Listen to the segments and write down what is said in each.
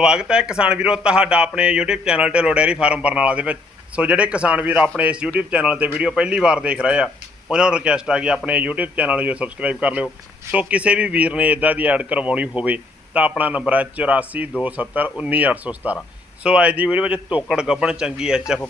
ਸਵਾਗਤ ਹੈ ਕਿਸਾਨ ਵੀਰੋ ਤੁਹਾਡਾ ਆਪਣੇ YouTube channel Dhillon dairy farm Barnala ਦੇ ਵਿੱਚ। ਸੋ ਜਿਹੜੇ ਕਿਸਾਨ ਵੀਰ ਆਪਣੇ ਇਸ YouTube ਚੈਨਲ ਤੇ ਵੀਡੀਓ ਪਹਿਲੀ ਵਾਰ ਦੇਖ ਰਹੇ ਆ ਉਹਨਾਂ ਨੂੰ ਰਿਕਵੈਸਟ ਆ ਕਿ ਆਪਣੇ YouTube ਚੈਨਲ ਨੂੰ ਸਬਸਕ੍ਰਾਈਬ ਕਰ ਲਿਓ। ਸੋ ਕਿਸੇ ਵੀ ਵੀਰ ਨੇ ਇਦਾਂ ਦੀ ਐਡ ਕਰਵਾਉਣੀ ਹੋਵੇ ਤਾਂ ਆਪਣਾ ਨੰਬਰ ਹੈ 8427191817 ਸੋ ਅੱਜ ਦੀ ਵੀਡੀਓ ਵਿੱਚ ਤੋਕੜ ਗੱਬਣ ਚੰਗੀ ਐਚਐਫ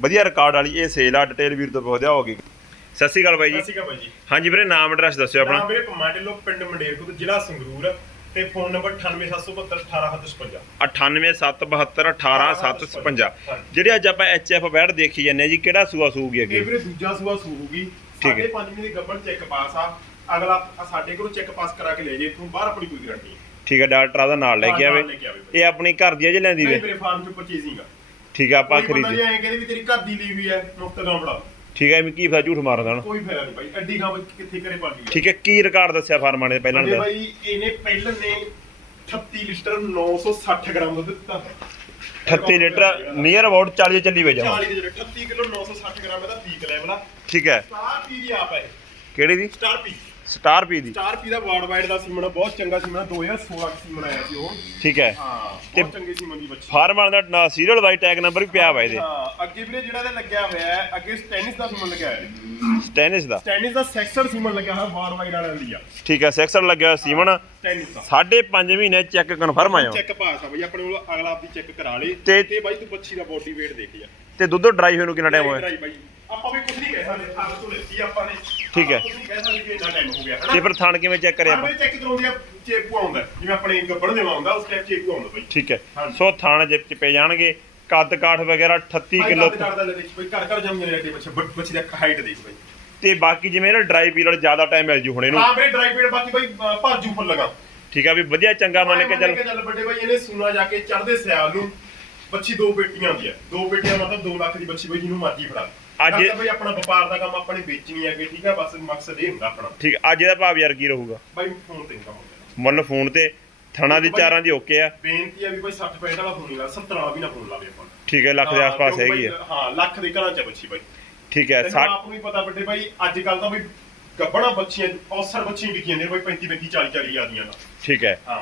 ਵਧੀਆ ਰਿਕਾਰਡ ਵਾਲੀ ਇਹ ਸੇਲ ਆ ਡਿਟੇਲ ਵੀਰ ਤੋਂ ਪੁੱਛਦਿਆ ਹੋਗੀ ਸਤਿ ਸ਼੍ਰੀ ਅਕਾਲ ਬਾਈ ਜੀ। ਸਤਿ ਸ਼੍ਰੀ ਅਕਾਲ ਬਾਈ ਜੀ। ਹਾਂਜੀ ਵੀਰੇ ਨਾਮ ਐਡਰੈਸ ਦੱਸਿਓ ਆਪਣਾ। ਨਾਮ ਵੀਰੇ ਪਮਾਂਡੇਲੋ ਪਿੰਡ ਮੰਡੇਰਕੋਟ ਜ਼ਿਲ੍ਹਾ ਸੰਗਰੂਰ। ਤੇ ਫੋਨ ਨੰਬਰ 9877218755 9877218755 ਜਿਹੜੇ ਅੱਜ ਆਪਾਂ ਐਚਐਫ ਬੈਡ ਦੇਖੀ ਜਾਂਦੇ ਆ ਜੀ ਕਿਹੜਾ ਸੂਆ ਸੂਗੀ ਇਹ ਅੱਗੇ ਵੀਰੇ ਦੂਜਾ ਸੂਆ ਸੂਗੀ। ਠੀਕ ਹੈ। ਸਾਡੇ 5 ਮਹੀਨੇ ਦੀ ਗੱਬਣ ਚੈੱਕ ਪਾਸ ਆ। ਅਗਲਾ ਆ ਸਾਡੇ ਕੋਲੋਂ ਚੈੱਕ ਪਾਸ ਕਰਾ ਕੇ ਲੈ ਜੇ ਇਥੋਂ ਬਾਹਰ ਆਪਣੀ ਕੋਈ ਗਾਰੰਟੀ ਨਹੀਂ। ਠੀਕ ਹੈ ਡਾਕਟਰ ਆਦਾ ਨਾਲ ਲੈ ਕੇ ਹਾਂ, ਆਵੇ। ਨਾਲ ਲੈ ਕੇ ਆਵੇ ਬਾਈ। ਇਹ ਆਪਣੀ ਘਰ ਦੀ ਹੈ ਜੇ ਲੈਂਦੀ ਨਹੀਂ ਵੇ? ਵੀਰੇ ਫਾਰਮ ਚ ਪਰਚੇਸਿੰਗ ਆ। ਠੀਕ ਹੈ ਆਪਾਂ ਕੋਈ ਬੰਦਾ ਖਰੀਦੀ। ਜੇ ਐਂ ਕਹਿੰਦੇ ਵੀ ਤੇਰੀ ਘਰ ਦੀ ਲਈ ਹੋਈ ਹੈ ਮੁਫਤ ਗਾਂ ਫੜਾ। ਠੀਕ ਹੈ ਮੈਂ ਕੀ ਫਾ ਝੂਠ ਮਾਰਦਾ ਹੁਣ? ਕੋਈ ਫਾਇਦਾ ਨਹੀਂ ਬਾਈ ਐਡੀ ਵਿੱਚ ਕਿੱਥੇ ਕਰੇ ਪਾਲੀ ਆ? ਠੀਕ ਹੈ ਕੀ ਰਿਕਾਰਡ ਦੱਸਿਆ ਫਾਰਮਾਂ ਨੇ ਪਹਿਲਾਂ ਦਾ ਬਾਈ ਇਹਨੇ ਪਹਿਲਾਂ ਨੇ 38 ਲੀਟਰ 960 ਗ੍ਰਾਮ ਦੁੱਧ ਦਿੱਤਾ। 38 ਲੀਟਰ ਨੀਅਰ ਅਬਾਊਟ 40 ਚੱਲੀ ਵੇ ਜਾਵਾਂ 40 ਦੇ ਜਿਹੜੇ 38 ਕਿਲੋ 960 ਗ੍ਰਾਮ ਇਹਦਾ ਪੀਕ ਲੈਵਲ ਆ। ਠੀਕ ਹੈ। ਸਟਾਰ ਪੀ ਦੀ ਆਪ ਹੈ। ਕਿਹੜੀ ਦੀ? ਸਟਾਰ ਪੀ ਸਟਾਰ ਪੀ ਦੀ। ਸਟਾਰ ਪੀ ਦਾ ਵਾਰਡ ਵਾਈਡ ਦਾ ਸੀਮਨ ਬਹੁਤ ਚੰਗਾ ਸੀਮਨ ਆ, 2016 ਚ ਸੀਮਨ ਆਇਆ ਸੀ ਉਹ। ਠੀਕ ਹੈ। ਹਾਂ ਤੇ ਬਹੁਤ ਚੰਗੇ ਸੀਮਨ ਦੀ ਬੱਚੀ। ਫਾਰਮ ਵਾਲਾ ਦਾ ਸੀਰੀਅਲ ਵਾਈ ਟੈਗ ਨੰਬਰ ਵੀ ਪਿਆ ਵਾ ਇਹਦੇ। ਹਾਂ ਅੱਗੇ ਵੀਰੇ ਜਿਹੜਾ ਇਹਦਾ ਲੱਗਿਆ ਹੋਇਆ ਹੈ ਅੱਗੇ ਸਟੈਨਿਸ ਦਾ ਸੀਮਨ ਲੱਗਿਆ ਹੋਇਆ ਹੈ। ਸਟੈਨਿਸ ਦਾ। ਸਟੈਨਿਸ ਦਾ ਸੈਕਸਰ ਸੀਮਨ ਲੱਗਿਆ ਹੋਇਆ ਵਾਰਡ ਵਾਈਡ ਵਾਲਿਆਂ ਦੀ ਆ। ਠੀਕ ਹੈ ਸੈਕਸਰ ਲੱਗਿਆ ਹੋਇਆ ਸੀਮਨ। ਸਟੈਨਿਸ ਦਾ। ਮਹੀਨੇ ਚੈੱਕ ਕਨਫਰਮ ਆਇਆ ਚੈੱਕ ਪਾਸ ਆ ਬਈ ਆਪਣੇ ਕੋਲ ਅਗਲਾ ਆਪਦੀ ਚੈੱਕ ਕਰਾ ਲੇ। ਤੇ- ਤੇ ਬਾਈ ਤੂੰ ਬੱਚੀ ਦਾ ਬੋਡੀ weight ਦੇਖ ਜਾ ਤੇ ਦੁੱਧ ਡਰਾਈ ਹੋਏ ਨੂੰ ਕਿੰਨਾ ਟਾਈਮ ਹੋਇਆ? ਡਰਾਈ ਬਾਈ। ਆਪਾਂ ਵੀ ਕੁਝ ਨਹੀਂ ਕਹਿ ਸਕਦੇ ਥਾਂ ਤੋਂ ਲੈਤੀ ਆਪਾਂ ਨੇ। ਠੀਕ ਹੈ। ਕੁਝ ਨਹੀਂ ਕਹਿ ਸਕਦੇ ਕਿ ਇੰਨਾ ਟਾਈਮ ਹੋ ਗਿਆ ਤੇ ਫਿਰ ਥਣ ਕਿਵੇਂ ਚੈੱਕ ਕਰਿਆ ਆਪਾਂ? ਆਪਾਂ ਚੈੱਕ ਕਰਾਉਂਦੇ ਆ ਚੇਪੂ ਆਉਂਦਾ। ਜਿਵੇਂ ਆਪਣੇ ਗੱਬੜ ਦੇ ਆਉਂਦਾ ਉਸ ਟਾਈਪ ਚੇਪੂ ਆਉਂਦਾ ਬਾਈ। ਠੀਕ ਹੈ। ਹਾਂਜੀ। ਸੋ ਥਣ ਜਿਪ ਚ ਪੈ ਜਾਣਗੇ ਕੱਦ ਕਾਠ ਵਗੈਰਾ 38 ਕਿਲੋ ਕਰਦਾ ਲੈ ਦੇਖ ਬਈ ਘਰ ਘਰ ਜੰਮ ਜਨੇ ਤੇ ਬੱਚੇ ਬੱਚ- ਬੱਚੀ ਦਾ ਹਾਈਟ ਦੇਖ ਬਈ। ਤੇ ਬਾਕੀ ਜਿਵੇਂ ਨਾ ਡਰਾਈ ਪੀਰੀਅਡ ਜ਼ਿਆਦਾ ਟਾਈਮ ਮਿਲ ਜੂ ਹੁਣ ਇਹਨੂੰ। ਹਾਂ ਬਈ ਡਰਾਈ ਪੀੜ ਬਾਕੀ ਬਈ ਅ, ਭਰ ਜੂ ਫੁੱਲ ਲਗਾ। ਠੀਕ ਆ ਵੀ ਵਧੀਆ ਚੰਗਾ ਮੰਨ ਕੇ ਚੱਲ। ਚੱਲ ਵੱਡੇ ਬਾਈ ਇਹਨੇ ਸੂਨਾ ਜਾ ਕੇ ਚੜਦੇ ਸਿਆਲ ਨੂੰ ਬੱਚੀ ਦੋ ਬੇਟੀਆਂ ਦੀ ਆ ਦੋ ਬੇਟੀਆਂ ਮਤਲਬ 2 ਲੱਖ ਦੀ ਬੱਚੀ ਬਈ ਜਿਹਨੂੰ ਮਰਜ਼ੀ ਫੜਾ। ਅੱਜ- ਅੱਜ ਬਈ ਆਪਣਾ ਵਪਾਰ ਦਾ ਕੰਮ ਆਪਣੇ ਵੇਚਣੀ ਹੈਗੇ ਠੀਕ ਆ? ਬਸ ਮਕਸਦ ਇਹ ਹੁੰਦਾ ਆਪਣਾ। ਠੀਕ ਅੱਜ ਦਾ ਭਾਵ ਯਾਰ ਕੀ ਰਹੂਗਾ? ਬਾਈ ਫੋਨ ਤੇ ਕੰਮ ਮੁੱਲ ਫੋਨ ਤੇ ਥਣਾ ਦੀ ਚਾਰਾਂ ਦੀ ਓਕੇ ਆ। ਬੇਨਤੀ ਆ ਵੀ ਬਈ 60 65 ਵਾਲਾ ਫੋਨ ਨਹੀਂ ਲਾ 70 ਵਾਲਾ ਵੀ ਨਾ ਫੋਨ ਲਾਵੇ ਆਪਾਂ। ਠੀਕ ਹੈ ਲੱਖ ਦੇ ਆਸ-ਪਾਸ ਹੈਗੀ ਆ। ਹਾਂ ਲੱਖ ਦੇ ਘਰਾਂ ਚ ਆ ਬੱਚੀ ਬਾਈ। ਠੀਕ ਹੈ ਸਾ- ਆਪ ਨੂੰ ਵੀ ਪਤਾ ਵੱਡੇ ਬਾਈ ਅੱਜ ਕੱਲ ਤਾਂ ਬਈ ਗੱਬਣਾ ਬੱਚੀਆਂ ਔਸਰ ਬੱਚੀਆਂ ਵਿਕੀਆਂ ਨੇ ਬਾਈ 35 35 40 40 ਆਦੀਆਂ ਦਾ ਠੀਕ ਹੈ ਹਾਂ।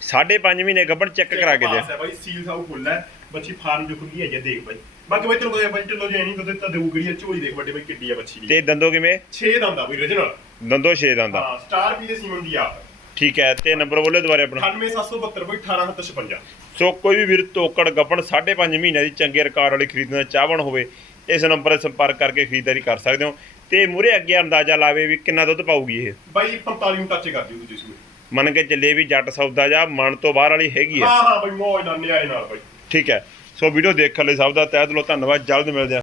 ਸਾਢੇ ਪੰਜ ਮਹੀਨੇ ਗੱਭਣ ਚੈੱਕ ਕਰਾ ਕੇ ਦੇ। ਬਾਈ ਸੀਲ ਸਾਊ ਫੁੱਲ ਹੈ ਬੱਚੀ ਫਾਰਮ ਜੋ ਖੁੱਲੀ ਹੈ ਜੇ ਦੇਖ ਬਾਈ। ਬਾਕੀ ਬਾਈ ਤੈਨੂੰ ਪਤਾ ਬਾਈ ਢਿੱਲੋ ਜੇ ਨਹੀਂ ਤਾਂ ਦੇਊ ਗੜੀ ਆ, ਝੋਲੀ ਦੇਖ ਵੱਡੇ ਬਾਈ ਕਿੱਡੀ ਆ ਬੱਚੀ ਦੀ। ਤੇ ਦੰਦੋ ਕਿਵੇਂ? 6 ਦੰਦਾ ਬਈ origignal ਦੰਦੋ 6 ਦੰਦਾ ਹਾਂ ਸਟਾਰ ਵੀ ਦੇ ਸੀਮਨ ਦੀ ਆਪ ਠੀਕ ਹੈ ਤੇ ਨੰਬਰ ਬੋਲੇ ਦੁਬਾਰੇ ਆਪਣਾ। 98772 ਬਾਈ 18756 ਸੋ ਕੋਈ ਵੀ ਵੀਰ ਤੋਕੜ ਗੱਪਣ 5.5 ਮਹੀਨਿਆਂ ਦੀ ਚੰਗੇ ਰਿਕਾਰਡ ਵਾਲੀ ਖਰੀਦਣਾ ਚਾਹਵਣ ਹੋਵੇ ਇਸ ਨੰਬਰ 'ਤੇ ਸੰਪਰਕ ਕਰਕੇ ਖਰੀਦਦਾਰੀ ਕਰ ਸਕਦੇ ਹੋ। ਤੇ ਮੂਰੇ ਅੱਗੇ ਅੰਦਾਜ਼ਾ ਲਾਵੇ ਵੀ ਕਿੰਨਾ ਦੁੱਧ ਪਾਊਗੀ ਇਹ। ਬਾਈ 45 ਨੂੰ ਟੱਚ ਕਰ ਦਿਓ ਦੂਜੇ ਸੂਏ ਮੰਨ ਕੇ ਚੱਲੇ ਵੀ ਜੱਟ ਸੌਦਾ ਜਾਂ ਮਨ ਤੋਂ ਬਾਹਰ ਵਾਲੀ ਹੈਗੀ ਹੈ ਹਾਂ ਹਾਂ ਬਾਈ ਮੋਜ ਨਾਲ ਨਿਆਏ ਨਾਲ ਬਾਈ। ਠੀਕ ਹੈ। ਸੋ ਵੀਡੀਓ ਦੇਖਣ ਲਈ ਸਭ ਦਾ ਤਹਿ ਦਿਲੋਂ ਧੰਨਵਾਦ। ਜਲਦ ਮਿਲਦੇ ਹਾਂ।